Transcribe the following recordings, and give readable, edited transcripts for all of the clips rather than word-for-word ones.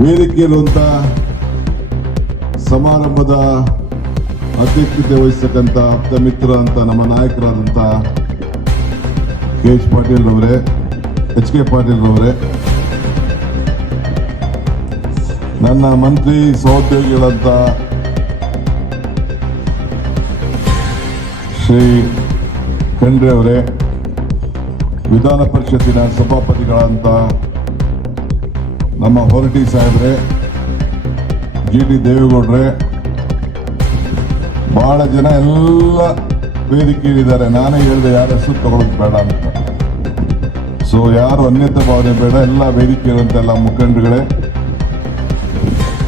ವೇದಿಕೆಯಲ್ಲಿರುವಂಥ ಸಮಾರಂಭದ ಅಧ್ಯಕ್ಷತೆ ವಹಿಸತಕ್ಕಂಥ ಆಪ್ತ ಮಿತ್ರ ಅಂತ ನಮ್ಮ ನಾಯಕರಾದಂಥ ಕೆ.ಎಚ್. ಪಾಟೀಲ್ ರವರೇ, ಎಚ್.ಕೆ. ಪಾಟೀಲ್ ರವರೇ, ನನ್ನ ಮಂತ್ರಿ ಸಹೋದ್ಯೋಗಿಗಳಂತ ಶ್ರೀ ಖಂಡ್ರೆ ಅವರೇ, ವಿಧಾನ ಪರಿಷತ್ತಿನ ಸಭಾಪತಿಗಳಂತ ನಮ್ಮ ಹೊರಟಿ ಸಾಹೇಬ್ರೆ, ಜಿ.ಟಿ. ದೇವೇಗೌಡ್ರೆ, ಬಹಳ ಜನ ಎಲ್ಲ ವೇದಿಕೆಯಲ್ಲಿದ್ದಾರೆ. ನಾನೇ ಹೇಳಿದೆ ಯಾರ ಹೆಸರು ತಗೊಳ್ಳೋದು ಬೇಡ ಅಂತ. ಸೊ ಯಾರು ಅನ್ಯತಾ ಭಾವನೆ ಬೇಡ. ಎಲ್ಲ ವೇದಿಕೆ ಇರುವಂತೆಲ್ಲ ಮುಖಂಡಗಳೇ,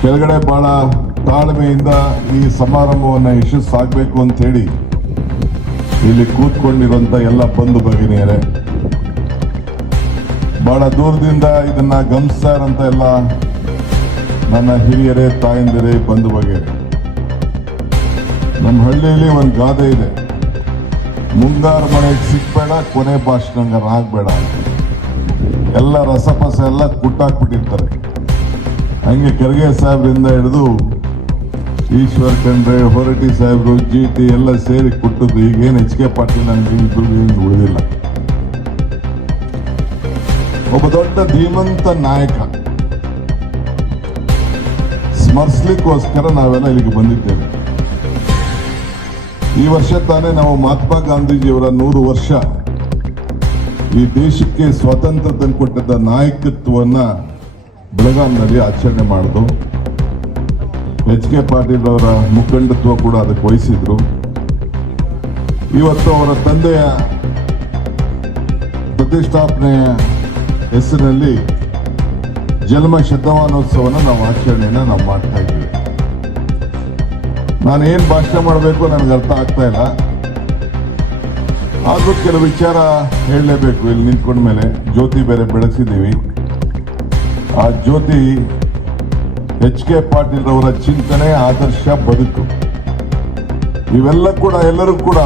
ಕೆಳಗಡೆ ಬಹಳ ತಾಳ್ಮೆಯಿಂದ ಈ ಸಮಾರಂಭವನ್ನು ಯಶಸ್ಸಾಗಬೇಕು ಅಂತ ಹೇಳಿ ಇಲ್ಲಿ ಕೂತ್ಕೊಂಡಿರುವಂತ ಎಲ್ಲ ಬಂಧು ಭಗಿನಿಯರೇ, ಬಹಳ ದೂರದಿಂದ ಇದನ್ನ ಗಮನಿಸ್ತಾ ಇರೋಂಥ ಎಲ್ಲ ನನ್ನ ಹಿರಿಯರೇ, ತಾಯಂದಿರೇ, ಬಂಧು ಬಗೆಯರೇ, ನಮ್ಮ ಹಳ್ಳಿಯಲ್ಲಿ ಒಂದು ಗಾದೆ ಇದೆ, ಮುಂಗಾರು ಮನೆಗೆ ಸಿಕ್ಬೇಡ, ಕೊನೆ ಭಾಷಣಂಗಾರ ಆಗ್ಬೇಡ. ಎಲ್ಲ ರಸಪಸ ಎಲ್ಲ ಕುಟ್ಟಾಕ್ಬಿಟ್ಟಿರ್ತಾರೆ. ಹಂಗೆ ಖರ್ಗೆ ಸಾಹೇಬ್ರಿಂದ ಹಿಡಿದು ಈಶ್ವರ್ ಖಂಡ್ರೆ, ಹೊರಟಿ ಸಾಹೇಬ್ರು, ಜಿ.ಟಿ. ಎಲ್ಲ ಸೇರಿ ಕುಟ್ಟದ್ದು. ಈಗೇನು ಎಚ್.ಕೆ. ಪಾಟೀಲ್ ನನಗೆ ಇಬ್ಬರು ಏನು ಉಳಿದಿಲ್ಲ. ಒಬ್ಬ ದೊಡ್ಡ ಧೀಮಂತ ನಾಯಕ ಸ್ಮರಿಸಲಿಕ್ಕೋಸ್ಕರ ನಾವೆಲ್ಲ ಇಲ್ಲಿಗೆ ಬಂದಿದ್ದೇವೆ. ಈ ವರ್ಷ ತಾನೇ ನಾವು ಮಹಾತ್ಮ ಗಾಂಧೀಜಿಯವರ 100 ವರ್ಷ ಈ ದೇಶಕ್ಕೆ ಸ್ವಾತಂತ್ರ್ಯ ತಂದುಕೊಟ್ಟಿದ್ದ ನಾಯಕತ್ವವನ್ನ ಬೆಳಗಾಂನಲ್ಲಿ ಆಚರಣೆ ಮಾಡಿದ್ರು. ಎಚ್.ಕೆ. ಪಾಟೀಲ್ ಅವರ ಮುಖಂಡತ್ವ ಕೂಡ ಅದಕ್ಕೆ ವಹಿಸಿದ್ರು. ಇವತ್ತು ಅವರ ತಂದೆಯ ಪ್ರತಿಷ್ಠಾಪನೆಯ ಹೆಸರಿನಲ್ಲಿ ಜನ್ಮ ಶತಮಾನೋತ್ಸವನ ನಾವು ಆಚರಣೆಯನ್ನ ನಾವು ಮಾಡ್ತಾ ಇದ್ದೀವಿ. ನಾನು ಏನ್ ಭಾಷಣ ಮಾಡಬೇಕು ನನಗೆ ಅರ್ಥ ಆಗ್ತಾ ಇಲ್ಲ. ಆದ್ರೂ ಕೆಲವು ವಿಚಾರ ಹೇಳಲೇಬೇಕು. ಇಲ್ಲಿ ನಿಂತ್ಕೊಂಡ ಮೇಲೆ ಜ್ಯೋತಿ ಬೇರೆ ಬೆಳೆಸಿದ್ದೀವಿ. ಆ ಜ್ಯೋತಿ ಎಚ್.ಕೆ. ಪಾಟೀಲ್ ಅವರ ಚಿಂತನೆ, ಆದರ್ಶ, ಬದುಕು ಇವೆಲ್ಲ ಕೂಡ ಎಲ್ಲರೂ ಕೂಡ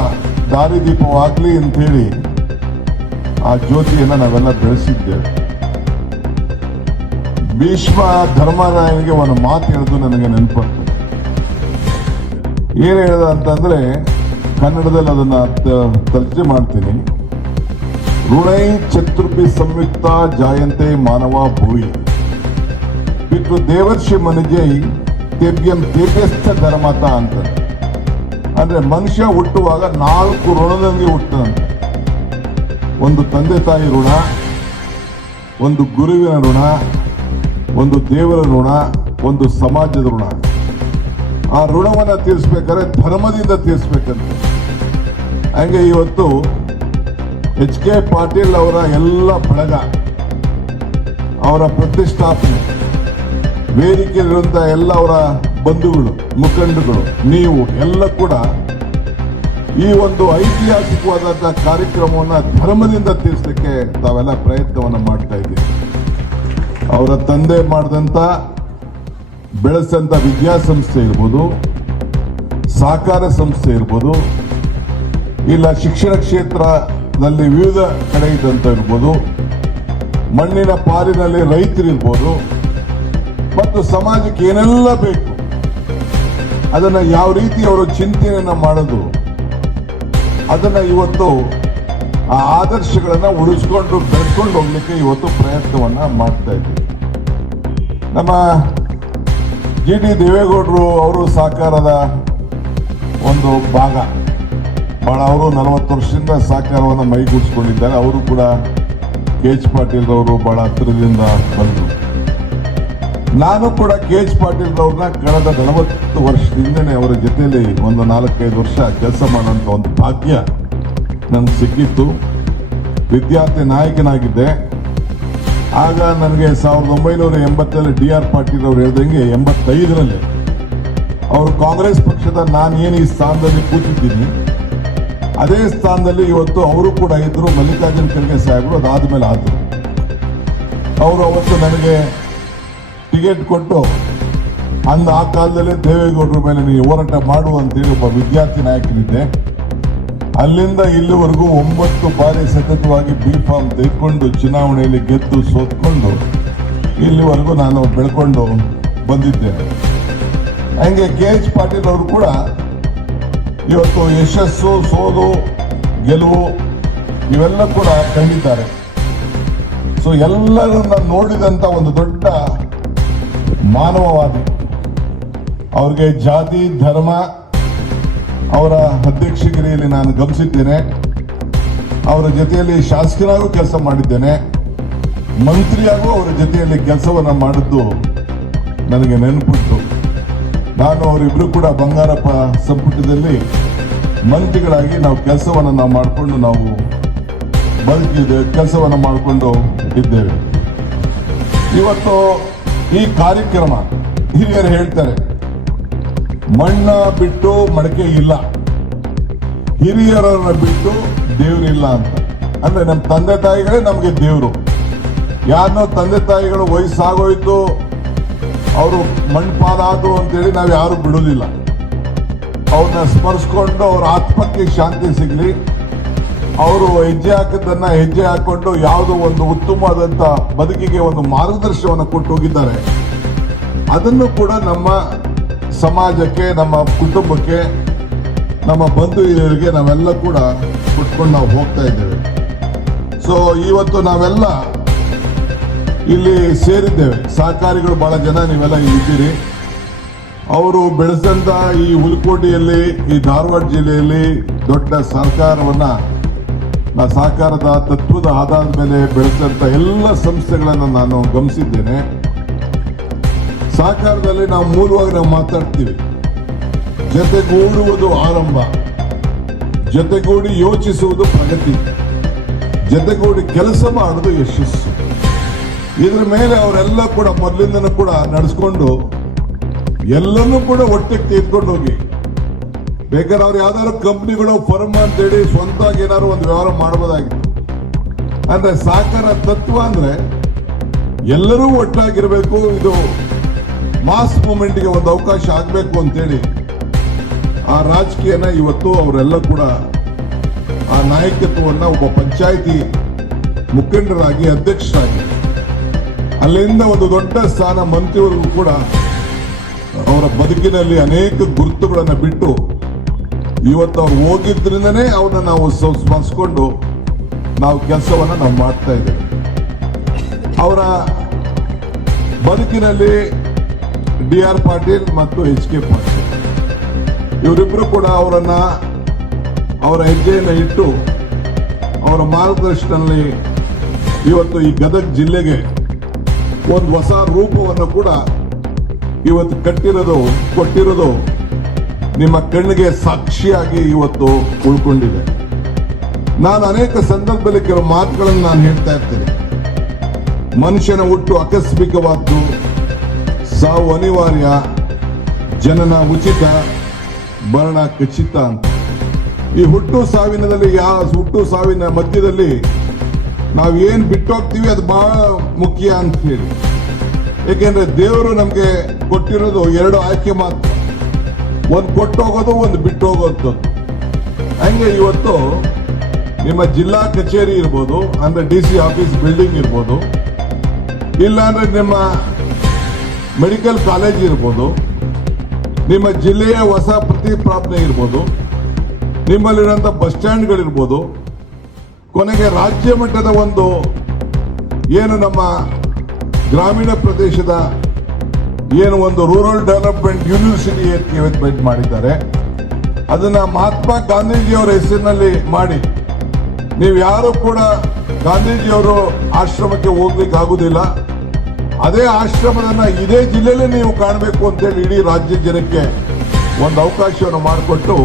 ದಾರಿದೀಪವಾಗ್ಲಿ ಅಂತ ಹೇಳಿ ಆ ಜ್ಯೋತಿಯನ್ನು ನಾವೆಲ್ಲ ಬೆಳೆಸಿದ್ದೇವೆ. ಭೀಷ್ಮ ಧರ್ಮರಾಯನಿಗೆ ಒಂದು ಮಾತು ಹೇಳಿದು ನನಗೆ ನೆನಪಾಗ್ತದೆ. ಏನು ಹೇಳಿದ ಅಂತಂದ್ರೆ, ಕನ್ನಡದಲ್ಲಿ ಅದನ್ನ ತರ್ಜಮೆ ಮಾಡ್ತೀನಿ. ಋಣೈ ಚತುರ್ಭಿ ಸಂಯುಕ್ತ ಜಾಯಂತೆ ಮಾನವ ಭುವಿ ಪಿತೃ ದೇವರ್ಷಿ ಮನುಜೈ ತೇಭ್ಯಂ ತೇಭ್ಯಸ್ಥ ಧರ್ಮತ ಅಂತ. ಅಂದ್ರೆ ಮನುಷ್ಯ ಹುಟ್ಟುವಾಗ 4 ಋಣದಲ್ಲಿ ಹುಟ್ಟದಂತೆ. ಒಂದು ತಂದೆ ತಾಯಿ ಋಣ, ಒಂದು ಗುರುವಿನ ಋಣ, ಒಂದು ದೇವರ ಋಣ, ಒಂದು ಸಮಾಜದ ಋಣ. ಆ ಋಣವನ್ನ ತೀರಿಸ್ಬೇಕಾದ್ರೆ ಧರ್ಮದಿಂದ ತೀರಿಸ್ಬೇಕಂತ. ಹಂಗೆ ಇವತ್ತು ಎಚ್.ಕೆ. ಪಾಟೀಲ್ ಅವರ ಎಲ್ಲ ಬಳಗ, ಅವರ ಪ್ರತಿಷ್ಠಾಪನೆ, ವೇದಿಕೆಯಲ್ಲಿರುವಂತಹ ಎಲ್ಲ ಅವರ ಬಂಧುಗಳು, ಮುಖಂಡಗಳು, ನೀವು ಎಲ್ಲ ಕೂಡ ಈ ಒಂದು ಐತಿಹಾಸಿಕವಾದಂತಹ ಕಾರ್ಯಕ್ರಮವನ್ನು ಧರ್ಮದಿಂದ ತೀರಿಸಲಿಕ್ಕೆ ತಾವೆಲ್ಲ ಪ್ರಯತ್ನವನ್ನು ಮಾಡ್ತಾ ಇದ್ದೀವಿ. ಅವರ ತಂದೆ ಮಾಡಿದಂಥ ಬೆಳೆಸಂತ ವಿದ್ಯಾಸಂಸ್ಥೆ ಇರ್ಬೋದು, ಸಹಕಾರ ಸಂಸ್ಥೆ ಇರ್ಬೋದು, ಇಲ್ಲ ಶಿಕ್ಷಣ ಕ್ಷೇತ್ರದಲ್ಲಿ ವಿವಿಧ ಕಡೆ ಇದ್ದಂತ ಇರ್ಬೋದು, ಮಣ್ಣಿನ ಪಾಲಿನಲ್ಲಿ ರೈತರಿರ್ಬೋದು, ಮತ್ತು ಸಮಾಜಕ್ಕೆ ಏನೆಲ್ಲ ಬೇಕು ಅದನ್ನ ಯಾವ ರೀತಿ ಅವರು ಚಿಂತನೆಯನ್ನ ಮಾಡೋದು, ಅದನ್ನ ಇವತ್ತು ಆ ಆದರ್ಶಗಳನ್ನ ಉಳಿಸ್ಕೊಂಡು ಬೆಳೆಸ್ಕೊಂಡು ಹೋಗ್ಲಿಕ್ಕೆ ಇವತ್ತು ಪ್ರಯತ್ನವನ್ನ ಮಾಡ್ತಾ ಇದ್ದೀವಿ. ನಮ್ಮ ಜಿ.ಟಿ. ದೇವೇಗೌಡರು ಅವರು ಸಹಕಾರದ ಒಂದು ಭಾಗ, ಬಹಳ ಅವರು 40 ವರ್ಷದಿಂದ ಸಹಕಾರವನ್ನು ಮೈಗೂಡಿಸ್ಕೊಂಡಿದ್ದಾರೆ. ಅವರು ಕೂಡ ಕೆ.ಎಚ್. ಪಾಟೀಲ್ ಅವರು ಬಹಳ ಹತ್ತಿರದಿಂದ ಬಂದರು. ನಾನು ಕೂಡ ಕೆ.ಎಚ್. ಪಾಟೀಲ್ ಅವ್ರನ್ನ ಕಳೆದ 40 ವರ್ಷದಿಂದನೇ ಅವರ ಜೊತೆಯಲ್ಲಿ ಒಂದು 4-5 ವರ್ಷ ಕೆಲಸ ಮಾಡುವಂತ ಒಂದು ಭಾಗ್ಯ ನನಗೆ ಸಿಕ್ಕಿತ್ತು. ವಿದ್ಯಾರ್ಥಿ ನಾಯಕನಾಗಿದ್ದೆ. ಆಗ ನನಗೆ 1980ರಲ್ಲಿ ಡಿ.ಆರ್. ಪಾಟೀಲ್ ಅವರು ಹೇಳ್ದಂಗೆ 85ರಲ್ಲಿ ಅವರು ಕಾಂಗ್ರೆಸ್ ಪಕ್ಷದ ನಾನು ಏನು ಈ ಸ್ಥಾನದಲ್ಲಿ ಕೂತಿದ್ದೀನಿ ಅದೇ ಸ್ಥಾನದಲ್ಲಿ ಇವತ್ತು ಅವರು ಕೂಡ ಇದ್ರು. ಮಲ್ಲಿಕಾರ್ಜುನ್ ಖರ್ಗೆ ಸಾಹೇಬರು ಅದಾದ್ಮೇಲೆ ಆದರು. ಅವರು ಅವತ್ತು ನನಗೆ ಟಿಕೆಟ್ ಕೊಟ್ಟು ಆ ಕಾಲದಲ್ಲಿ ದೇವೇಗೌಡರ ಮೇಲೆ ನೀವು ಹೋರಾಟ ಮಾಡು ಅಂತೇಳಿ ಒಬ್ಬ ವಿದ್ಯಾರ್ಥಿ ನಾಯಕನಿದ್ದೆ. ಅಲ್ಲಿಂದ ಇಲ್ಲಿವರೆಗೂ 9 ಬಾರಿ ಸತತವಾಗಿ ಬಿ ಫಾರ್ಮ್ ತೆಗೆದುಕೊಂಡು ಚುನಾವಣೆಯಲ್ಲಿ ಗೆದ್ದು ಸೋತ್ಕೊಂಡು ಇಲ್ಲಿವರೆಗೂ ನಾನು ಬೆಳ್ಕೊಂಡು ಬಂದಿದ್ದೇನೆ. ಹಂಗೆ KH ಪಾಟೀಲ್ ಅವರು ಕೂಡ ಇವತ್ತು ಯಶಸ್ಸು, ಸೋಲು, ಗೆಲುವು ಇವೆಲ್ಲ ಕೂಡ ಕಂಡಿದ್ದಾರೆ. ಸೊ ಎಲ್ಲರನ್ನ ನೋಡಿದಂತ ಒಂದು ದೊಡ್ಡ ಮಾನವವಾದಿ. ಅವ್ರಿಗೆ ಜಾತಿ, ಧರ್ಮ, ಅವರ ಅಧ್ಯಕ್ಷಗಿರಿಯಲ್ಲಿ ನಾನು ಗಮನಿಸಿದ್ದೇನೆ. ಅವರ ಜೊತೆಯಲ್ಲಿ ಶಾಸಕರಾಗೂ ಕೆಲಸ ಮಾಡಿದ್ದೇನೆ, ಮಂತ್ರಿಯಾಗೂ ಅವರ ಜೊತೆಯಲ್ಲಿ ಕೆಲಸವನ್ನ ಮಾಡಿದ್ದು ನನಗೆ ನೆನಪಿತ್ತು. ನಾನು ಅವರಿಬ್ರು ಕೂಡ ಬಂಗಾರಪ್ಪ ಸಂಪುಟದಲ್ಲಿ ಮಂತ್ರಿಗಳಾಗಿ ನಾವು ಕೆಲಸವನ್ನು ಮಾಡಿಕೊಂಡು ನಾವು ಕೆಲಸವನ್ನು ಮಾಡಿಕೊಂಡು ಇದ್ದೇವೆ. ಇವತ್ತು ಈ ಕಾರ್ಯಕ್ರಮ ಹಿರಿಯರು ಹೇಳ್ತಾರೆ, ಮಣ್ಣ ಬಿಟ್ಟು ಮಡಕೆ ಇಲ್ಲ, ಹಿರಿಯರನ್ನ ಬಿಟ್ಟು ದೇವರಿಲ್ಲ ಅಂತ. ಅಂದ್ರೆ ನಮ್ಮ ತಂದೆ ತಾಯಿಗಳೇ ನಮಗೆ ದೇವರು. ಯಾರನ್ನೋ ತಂದೆ ತಾಯಿಗಳು ವಯಸ್ಸಾಗೋಯ್ತು, ಅವರು ಮಣ್ಪಾಲಾದ್ರು ಅಂತೇಳಿ ನಾವು ಯಾರು ಬಿಡುವುದಿಲ್ಲ. ಅವ್ರನ್ನ ಸ್ಮರಿಸ್ಕೊಂಡು ಅವ್ರ ಆತ್ಮಕ್ಕೆ ಶಾಂತಿ ಸಿಗಲಿ, ಅವರು ಹೆಜ್ಜೆ ಹಾಕಿದ್ದನ್ನ ಹೆಜ್ಜೆ ಹಾಕೊಂಡು ಯಾವುದೋ ಒಂದು ಉತ್ತಮವಾದಂತ ಬದುಕಿಗೆ ಒಂದು ಮಾರ್ಗದರ್ಶನವನ್ನು ಕೊಟ್ಟು ಹೋಗಿದ್ದಾರೆ. ಅದನ್ನು ಕೂಡ ನಮ್ಮ ಸಮಾಜಕ್ಕೆ, ನಮ್ಮ ಕುಟುಂಬಕ್ಕೆ, ನಮ್ಮ ಬಂಧು ಹಿರಿಯರಿಗೆ ನಾವೆಲ್ಲ ಕೂಡ ಕೊಟ್ಕೊಂಡು ನಾವು ಹೋಗ್ತಾ ಇದ್ದೇವೆ. ಸೊ ಇವತ್ತು ನಾವೆಲ್ಲ ಇಲ್ಲಿ ಸೇರಿದ್ದೇವೆ. ಸಹಕಾರಿಗಳು ಬಹಳ ಜನ ನೀವೆಲ್ಲ ಇದ್ದೀರಿ. ಅವರು ಬೆಳೆಸಿದಂತ ಈ ಹುಲಕೋಟೆಯಲ್ಲಿ, ಈ ಧಾರವಾಡ ಜಿಲ್ಲೆಯಲ್ಲಿ ದೊಡ್ಡ ಸಹಕಾರವನ್ನ, ಸಹಕಾರದ ತತ್ವದ ಆಧಾರದ ಮೇಲೆ ಬೆಳೆಸಿದಂತ ಎಲ್ಲ ಸಂಸ್ಥೆಗಳನ್ನು ನಾನು ಗಮನಿಸಿದ್ದೇನೆ. ಸಹಕಾರದಲ್ಲಿ ನಾವು ಮೂಲವಾಗಿ ನಾವು ಮಾತಾಡ್ತೀವಿ, ಜೊತೆಗೂಡುವುದು ಆರಂಭ, ಜೊತೆಗೂಡಿ ಯೋಚಿಸುವುದು ಪ್ರಗತಿ, ಜೊತೆಗೂಡಿ ಕೆಲಸ ಮಾಡುವುದು ಯಶಸ್ಸು. ಇದ್ರ ಮೇಲೆ ಅವರೆಲ್ಲ ಕೂಡ ಮೊದಲಿಂದನೂ ಕೂಡ ನಡೆಸ್ಕೊಂಡು ಎಲ್ಲನೂ ಕೂಡ ಒಟ್ಟಿಗೆ ತೆಗೆದುಕೊಂಡು ಹೋಗಿ, ಬೇಕಾದ್ರೆ ಅವ್ರು ಯಾವ್ದಾದ್ರು ಕಂಪ್ನಿಗಳು ಫರ್ಮ್ ಅಂತೇಳಿ ಸ್ವಂತವಾಗಿ ಏನಾದ್ರು ಒಂದು ವ್ಯವಹಾರ ಮಾಡಬಹುದಾಗಿತ್ತು. ಅಂದ್ರೆ ಸಹಕಾರ ತತ್ವ ಅಂದ್ರೆ ಎಲ್ಲರೂ ಒಟ್ಟಾಗಿರ್ಬೇಕು, ಇದು ಮಾಸ್ ಮೂವ್ಮೆಂಟ್ಗೆ ಒಂದು ಅವಕಾಶ ಆಗಬೇಕು ಅಂತೇಳಿ ಆ ರಾಜಕೀಯನ ಇವತ್ತು ಅವರೆಲ್ಲ ಕೂಡ ಆ ನಾಯಕತ್ವವನ್ನು ಒಬ್ಬ ಪಂಚಾಯಿತಿ ಮುಖಂಡರಾಗಿ, ಅಧ್ಯಕ್ಷರಾಗಿ, ಅಲ್ಲಿಂದ ಒಂದು ದೊಡ್ಡ ಸ್ಥಾನ ಮಂತ್ರಿವರೆಗೂ ಕೂಡ ಅವರ ಬದುಕಿನಲ್ಲಿ ಅನೇಕ ಗುರುತುಗಳನ್ನು ಬಿಟ್ಟು ಇವತ್ತು ಅವ್ರು ಹೋಗಿದ್ರಿಂದನೇ ಅವ್ರನ್ನ ನಾವು ಸ್ಮರಿಸ್ಕೊಂಡು ನಾವು ಕೆಲಸವನ್ನ ನಾವು ಮಾಡ್ತಾ ಇದ್ದೇವೆ. ಅವರ ಬದುಕಿನಲ್ಲಿ DR ಪಾಟೀಲ್ ಮತ್ತು HK ಪಾಟೀಲ್ ಇವರಿಬ್ಬರು ಕೂಡ ಅವರ ಹೆಜ್ಜೆಯನ್ನು ಇಟ್ಟು ಅವರ ಮಾರ್ಗದರ್ಶನದಲ್ಲಿ ಇವತ್ತು ಈ ಗದಗ ಜಿಲ್ಲೆಗೆ ಒಂದು ಹೊಸ ರೂಪವನ್ನು ಕೂಡ ಇವತ್ತು ಕೊಟ್ಟಿರೋದು ನಿಮ್ಮ ಕಣ್ಣಿಗೆ ಸಾಕ್ಷಿಯಾಗಿ ಇವತ್ತು ಉಳ್ಕೊಂಡಿದೆ. ನಾನು ಅನೇಕ ಸಂದರ್ಭದಲ್ಲಿ ಕೆಲವು ಮಾತುಗಳನ್ನು ನಾನು ಹೇಳ್ತಾ ಇರ್ತೇನೆ. ಮನುಷ್ಯನ ಹುಟ್ಟು ಆಕಸ್ಮಿಕವಾದ್ದು, ಸಾವು ಅನಿವಾರ್ಯ, ಜನನ ಉಚಿತ, ಮರಣ ಖಚಿತ ಅಂತ. ಈ ಹುಟ್ಟು ಸಾವಿನ ಮಧ್ಯದಲ್ಲಿ ನಾವು ಏನ್ ಬಿಟ್ಟೋಗ್ತೀವಿ ಅದು ಬಹಳ ಮುಖ್ಯ ಅಂತ ಹೇಳಿ. ಏಕೆಂದ್ರೆ ದೇವರು ನಮ್ಗೆ ಕೊಟ್ಟಿರೋದು ಎರಡು ಆಯ್ಕೆ ಮಾತ್ರ, ಒಂದು ಕೊಟ್ಟೋಗೋದು, ಒಂದು ಬಿಟ್ಟು ಹೋಗೋದು. ಹಂಗೆ ಇವತ್ತು ನಿಮ್ಮ ಜಿಲ್ಲಾ ಕಚೇರಿ ಇರ್ಬೋದು, ಅಂದ್ರೆ DC ಆಫೀಸ್ ಬಿಲ್ಡಿಂಗ್ ಇರ್ಬೋದು, ಇಲ್ಲ ಅಂದ್ರೆ ನಿಮ್ಮ ಮೆಡಿಕಲ್ ಕಾಲೇಜ್ ಇರ್ಬೋದು, ನಿಮ್ಮ ಜಿಲ್ಲೆಯ ಹೊಸ ಪ್ರತಿಪ್ರಾಪನೆ ಇರ್ಬೋದು, ನಿಮ್ಮಲ್ಲಿರುವಂತ ಬಸ್ ಸ್ಟ್ಯಾಂಡ್ಗಳಿರ್ಬೋದು, ಕೊನೆಗೆ ರಾಜ್ಯ ಮಟ್ಟದ ಒಂದು ಏನು ನಮ್ಮ ಗ್ರಾಮೀಣ ಪ್ರದೇಶದ ಏನು ಒಂದು ರೂರಲ್ ಡೆವಲಪ್ಮೆಂಟ್ ಯೂನಿವರ್ಸಿಟಿ ಇವತ್ತು ಮಾಡಿದ್ದಾರೆ. ಅದನ್ನ ಮಹಾತ್ಮ ಗಾಂಧೀಜಿಯವರ ಹೆಸರಿನಲ್ಲಿ ಮಾಡಿ, ನೀವು ಯಾರು ಕೂಡ ಗಾಂಧೀಜಿಯವರು ಆಶ್ರಮಕ್ಕೆ ಹೋಗ್ಲಿಕ್ಕೆ ಆಗುದಿಲ್ಲ, ಅದೇ ಆಶ್ರಮದನ್ನ ಇದೇ ಜಿಲ್ಲೆಯಲ್ಲೇ ನೀವು ಕಾಣಬೇಕು ಅಂತೇಳಿ ಇಡೀ ರಾಜ್ಯ ಜನಕ್ಕೆ ಒಂದು ಅವಕಾಶವನ್ನು ಮಾಡಿಕೊಟ್ಟು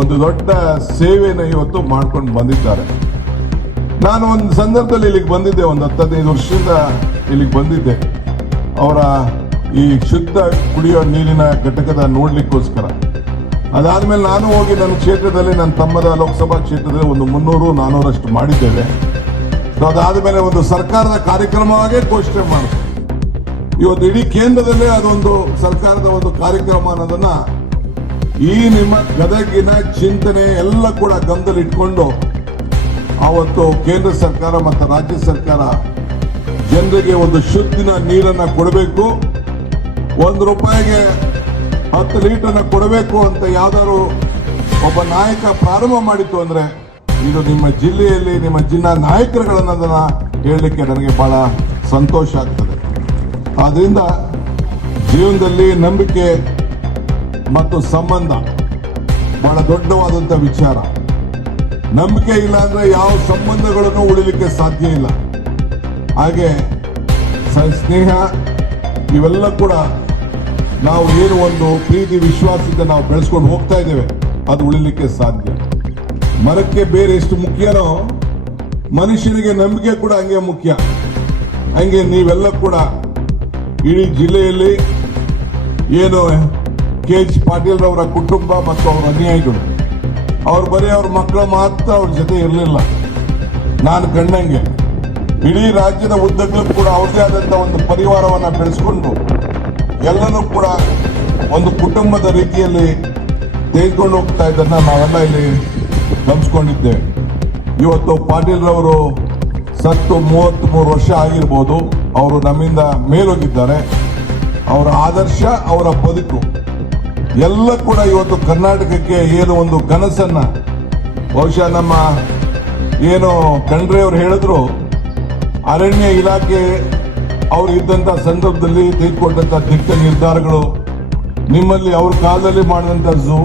ಒಂದು ದೊಡ್ಡ ಸೇವೆಯನ್ನು ಇವತ್ತು ಮಾಡ್ಕೊಂಡು ಬಂದಿದ್ದಾರೆ. ನಾನು ಒಂದು ಸಂದರ್ಭದಲ್ಲಿ ಇಲ್ಲಿಗೆ ಬಂದಿದ್ದೆ, ಒಂದು 10-15 ವರ್ಷದಿಂದ ಇಲ್ಲಿಗೆ ಬಂದಿದ್ದೆ, ಅವರ ಈ ಶುದ್ಧ ಕುಡಿಯೋ ನೀರಿನ ಘಟಕದ ನೋಡ್ಲಿಕ್ಕೋಸ್ಕರ. ಅದಾದ್ಮೇಲೆ ನಾನು ಹೋಗಿ ನನ್ನ ಕ್ಷೇತ್ರದಲ್ಲಿ, ನನ್ನ ತಮ್ಮದ ಲೋಕಸಭಾ ಕ್ಷೇತ್ರದಲ್ಲಿ ಒಂದು 300-400 ಮಾಡಿದ್ದೇವೆ. ಅದಾದ್ಮೇಲೆ ಒಂದು ಸರ್ಕಾರದ ಕಾರ್ಯಕ್ರಮವಾಗೇ ಘೋಷಣೆ ಮಾಡಿದೆ. ಇವತ್ತು ಇಡೀ ಕೇಂದ್ರದಲ್ಲೇ ಅದೊಂದು ಸರ್ಕಾರದ ಒಂದು ಕಾರ್ಯಕ್ರಮ ಅನ್ನೋದನ್ನ ಈ ನಿಮ್ಮ ಗದಗಿನ ಚಿಂತನೆ ಎಲ್ಲ ಕೂಡ ಗಮನದಲ್ಲಿ ಇಟ್ಕೊಂಡು ಅವತ್ತು ಕೇಂದ್ರ ಸರ್ಕಾರ ಮತ್ತು ರಾಜ್ಯ ಸರ್ಕಾರ ಜನರಿಗೆ ಒಂದು ಶುದ್ಧಿನ ನೀರನ್ನ ಕೊಡಬೇಕು, 1 ರೂಪಾಯಿಗೆ 10 ಲೀಟರ್ನ ಕೊಡಬೇಕು ಅಂತ ಯಾವ್ದಾದ್ರು ಒಬ್ಬ ನಾಯಕ ಪ್ರಾರಂಭ ಮಾಡಿತ್ತು ಅಂದ್ರೆ ಇದು ನಿಮ್ಮ ಜಿಲ್ಲೆಯಲ್ಲಿ ನಿಮ್ಮ ಜಿಲ್ಲಾ ನಾಯಕರುಗಳನ್ನ ಹೇಳಲಿಕ್ಕೆ ನನಗೆ ಬಹಳ ಸಂತೋಷ ಆಗ್ತದೆ. ಆದ್ರಿಂದ ಜೀವನದಲ್ಲಿ ನಂಬಿಕೆ ಮತ್ತು ಸಂಬಂಧ ಬಹಳ ದೊಡ್ಡವಾದಂಥ ವಿಚಾರ. ನಂಬಿಕೆ ಇಲ್ಲ ಅಂದ್ರೆ ಯಾವ ಸಂಬಂಧಗಳನ್ನು ಉಳಿಲಿಕ್ಕೆ ಸಾಧ್ಯ ಇಲ್ಲ. ಹಾಗೆ ಸ್ನೇಹ ಇವೆಲ್ಲ ಕೂಡ ನಾವು ಏನು ಒಂದು ಪ್ರೀತಿ ವಿಶ್ವಾಸದಿಂದ ನಾವು ಬೆಳೆಸ್ಕೊಂಡು ಹೋಗ್ತಾ ಇದ್ದೇವೆ, ಅದು ಉಳಿಲಿಕ್ಕೆ ಸಾಧ್ಯ. ಮರಕ್ಕೆ ಬೇರೆ ಎಷ್ಟು ಮುಖ್ಯನೋ ಮನುಷ್ಯನಿಗೆ ನಂಬಿಕೆ ಕೂಡ ಹಂಗೆ ಮುಖ್ಯ. ಹಂಗೆ ನೀವೆಲ್ಲ ಕೂಡ ಇಡೀ ಜಿಲ್ಲೆಯಲ್ಲಿ ಏನು KH ಪಾಟೀಲ್ ರವರ ಕುಟುಂಬ ಮತ್ತು ಅವರ ಅನುಯಾಯಿಗಳು ಅವ್ರು ಬರೀ ಅವ್ರ ಮಕ್ಕಳು ಮಾತ್ರ ಅವ್ರ ಜೊತೆ ಇರಲಿಲ್ಲ. ನಾನು ಕಂಡಂಗೆ ಇಡೀ ರಾಜ್ಯದ ಉದ್ದಕ್ಕೂ ಕೂಡ ಅವ್ರದೇ ಆದಂಥ ಒಂದು ಪರಿವಾರವನ್ನ ಬೆಳೆಸ್ಕೊಂಡು ಎಲ್ಲನೂ ಕೂಡ ಒಂದು ಕುಟುಂಬದ ರೀತಿಯಲ್ಲಿ ತೆಗೆದುಕೊಂಡು ಹೋಗ್ತಾ ಇದ್ದನ್ನ ನಾವೆಲ್ಲ ಇಲ್ಲಿ ಗಮನಿಸ್ಕೊಂಡಿದ್ದೇವೆ. ಇವತ್ತು ಪಾಟೀಲ್ ರವರು ಸತ್ತು 33 ವರ್ಷ ಆಗಿರ್ಬೋದು. ಅವರು ನಮ್ಮಿಂದ ಮೇಲೋಗಿದ್ದಾರೆ. ಅವರ ಆದರ್ಶ, ಅವರ ಬದುಕು ಎಲ್ಲ ಕೂಡ ಇವತ್ತು ಕರ್ನಾಟಕಕ್ಕೆ ಏನು ಒಂದು ಕನಸನ್ನ ಬಹುಶಃ ನಮ್ಮ ಏನು ಖಂಡ್ರೆ ಅವರು ಹೇಳಿದ್ರು, ಅರಣ್ಯ ಇಲಾಖೆ ಅವರು ಇದ್ದಂಥ ಸಂದರ್ಭದಲ್ಲಿ ತೆಗೆದುಕೊಂಡಂಥ ದಿಟ್ಟ ನಿರ್ಧಾರಗಳು, ನಿಮ್ಮಲ್ಲಿ ಅವ್ರ ಕಾಲದಲ್ಲಿ ಮಾಡಿದಂಥ ಝೂ,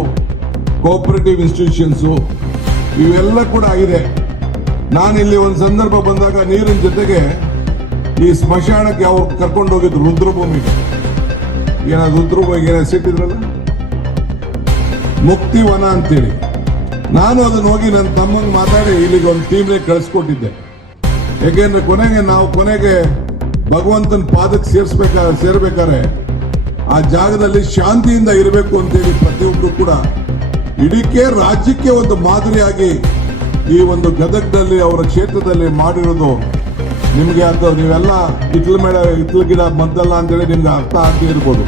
ಕೋಆಪರೇಟಿವ್ ಇನ್ಸ್ಟಿಟ್ಯೂಷನ್ಸು ಇವೆಲ್ಲ ಕೂಡ ಆಗಿದೆ. ನಾನಿಲ್ಲಿ ಒಂದು ಸಂದರ್ಭ ಬಂದಾಗ ನೀರಿನ ಜೊತೆಗೆ ಈ ಸ್ಮಶಾನಕ್ಕೆ ಅವ್ರು ಕರ್ಕೊಂಡು ಹೋಗಿದ್ರು ರುದ್ರಭೂಮಿಗೆ. ಏನಾದ್ರು ರುದ್ರಭೂಮಿಗೆ ಏನಾದ್ರು ಸಿಟ್ಟಿದ್ರಲ್ಲ, ಮುಕ್ತಿವನ ಅಂತೇಳಿ. ನಾನು ಅದನ್ನ ಹೋಗಿ ನನ್ನ ತಮ್ಮಂಗೆ ಮಾತಾಡಿ ಇಲ್ಲಿಗೆ ಒಂದು ಟೀಮ್ನೇ ಕಳಿಸ್ಕೊಟ್ಟಿದ್ದೆ. ಯಾಕೆಂದ್ರೆ ಕೊನೆಗೆ ಭಗವಂತನ ಪಾದಕ್ಕೆ ಸೇರ್ಬೇಕಾದ್ರೆ ಆ ಜಾಗದಲ್ಲಿ ಶಾಂತಿಯಿಂದ ಇರಬೇಕು ಅಂತೇಳಿ ಪ್ರತಿಯೊಬ್ಬರು ಕೂಡ ಇಡೀ ರಾಜ್ಯಕ್ಕೆ ಒಂದು ಮಾದರಿಯಾಗಿ ಈ ಒಂದು ಗದಗದಲ್ಲಿ ಅವರ ಕ್ಷೇತ್ರದಲ್ಲಿ ಮಾಡಿರೋದು ನಿಮಗೆ ಅರ್ಥ. ನೀವೆಲ್ಲ ಹಿತ್ಲ ಗಿಡ ಮದ್ದಲ್ಲ ಅಂತೇಳಿ ನಿಮ್ಗೆ ಅರ್ಥ ಆಗದೆ ಇರ್ಬೋದು.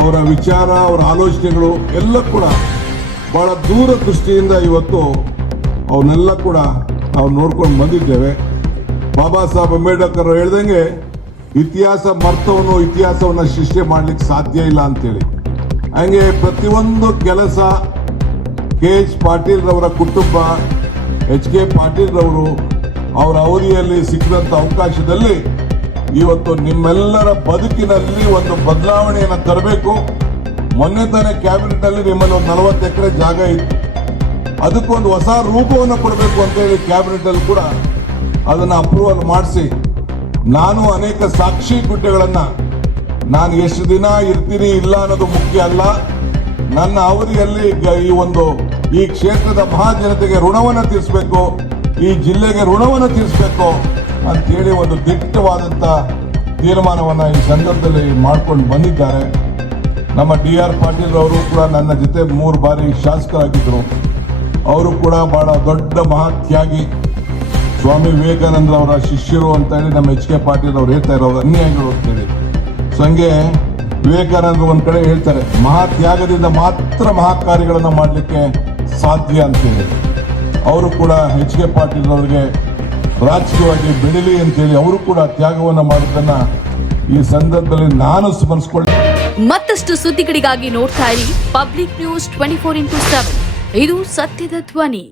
ಅವರ ವಿಚಾರ, ಅವರ ಆಲೋಚನೆಗಳು ಎಲ್ಲ ಕೂಡ ಬಹಳ ದೂರದೃಷ್ಟಿಯಿಂದ ಇವತ್ತು ಅವನ್ನೆಲ್ಲ ಕೂಡ ನಾವು ನೋಡ್ಕೊಂಡು ಬಂದಿದ್ದೇವೆ. ಬಾಬಾ ಸಾಹೇಬ್ ಅಂಬೇಡ್ಕರ್ ಹೇಳ್ದಂಗೆ ಇತಿಹಾಸ ಮರ್ತವನು ಇತಿಹಾಸವನ್ನ ಸೃಷ್ಟಿ ಮಾಡ್ಲಿಕ್ಕೆ ಸಾಧ್ಯ ಇಲ್ಲ ಅಂತೇಳಿ. ಹಂಗೆ ಪ್ರತಿಯೊಂದು ಕೆಲಸ KH ಪಾಟೀಲ್ ರವರ ಕುಟುಂಬ, HK ಪಾಟೀಲ್ ರವರು ಅವರ ಅವಧಿಯಲ್ಲಿ ಸಿಕ್ಕಿದಂತ ಅವಕಾಶದಲ್ಲಿ ಇವತ್ತು ನಿಮ್ಮೆಲ್ಲರ ಬದುಕಿನಲ್ಲಿ ಒಂದು ಬದಲಾವಣೆಯನ್ನು ತರಬೇಕು. ಮೊನ್ನೆ ತಾನೇ ಕ್ಯಾಬಿನೆಟ್ ಅಲ್ಲಿ ನಿಮ್ಮಲ್ಲಿ ಒಂದು 40 ಎಕರೆ ಜಾಗ ಇತ್ತು, ಅದಕ್ಕೊಂದು ಹೊಸ ರೂಪವನ್ನು ಕೊಡಬೇಕು ಅಂತ ಹೇಳಿ ಕ್ಯಾಬಿನೆಟ್ ಅಲ್ಲಿ ಕೂಡ ಅದನ್ನ ಅಪ್ರೂವಲ್ ಮಾಡಿಸಿ, ನಾನು ಅನೇಕ ಸಾಕ್ಷಿ ಗುಡ್ಡೆಗಳನ್ನ ನಾನು ಎಷ್ಟು ದಿನ ಇರ್ತೀನಿ ಇಲ್ಲ ಅನ್ನೋದು ಮುಖ್ಯ ಅಲ್ಲ, ನನ್ನ ಅವಧಿಯಲ್ಲಿ ಈ ಕ್ಷೇತ್ರದ ಮಹಾಜನತೆಗೆ ಋಣವನ್ನು ತೀರಿಸಬೇಕು, ಈ ಜಿಲ್ಲೆಗೆ ಋಣವನ್ನು ತೀರಿಸಬೇಕು ಅಂತೇಳಿ ಒಂದು ದಿಟ್ಟವಾದಂಥ ತೀರ್ಮಾನವನ್ನು ಈ ಸಂದರ್ಭದಲ್ಲಿ ಮಾಡ್ಕೊಂಡು ಬಂದಿದ್ದಾರೆ. ನಮ್ಮ DR ಪಾಟೀಲ್ ಅವರು ಕೂಡ ನನ್ನ ಜೊತೆ 3 ಬಾರಿ ಶಾಸಕರಾಗಿದ್ದರು. ಅವರು ಕೂಡ ಬಹಳ ದೊಡ್ಡ ಮಹಾತ್ಯಾಗಿ, ಸ್ವಾಮಿ ವಿವೇಕಾನಂದ ಅವರ ಶಿಷ್ಯರು ಅಂತ ಹೇಳಿ ನಮ್ಮ HK ಪಾಟೀಲ್ ಅವರು ಹೇಳ್ತಾ ಇರೋರು, ಅನ್ಯಾಯಗಳು ಅಂತ ಹೇಳಿ. ಸೊ ಹಂಗೆ ವಿವೇಕಾನಂದ ಒಂದ್ ಕಡೆ ಹೇಳ್ತಾರೆ, ಮಹಾತ್ಯಾಗದಿಂದ ಮಾತ್ರ ಮಹಾಕಾರ್ಯಗಳನ್ನು ಮಾಡಲಿಕ್ಕೆ ಸಾಧ್ಯ ಅಂತೇಳಿ. ಅವರು ಕೂಡ HK ಪಾಟೀಲ್ ಅವರಿಗೆ ರಾಜಕೀಯವಾಗಿ ಬೆಳಿಲಿ ಅಂತೇಳಿ ಅವರು ಕೂಡ ತ್ಯಾಗವನ್ನು ಮಾಡೋದನ್ನ ಈ ಸಂದರ್ಭದಲ್ಲಿ ನಾನು ಸ್ಮರಿಸಿಕೊಳ್ಳಿ. ಮತ್ತಷ್ಟು ಸುದ್ದಿಗಳಿಗಾಗಿ ನೋಡ್ತಾ ಇರಿ ಪಬ್ಲಿಕ್ ನ್ಯೂಸ್ 24x7. ಇದು ಸತ್ಯದ ಧ್ವನಿ.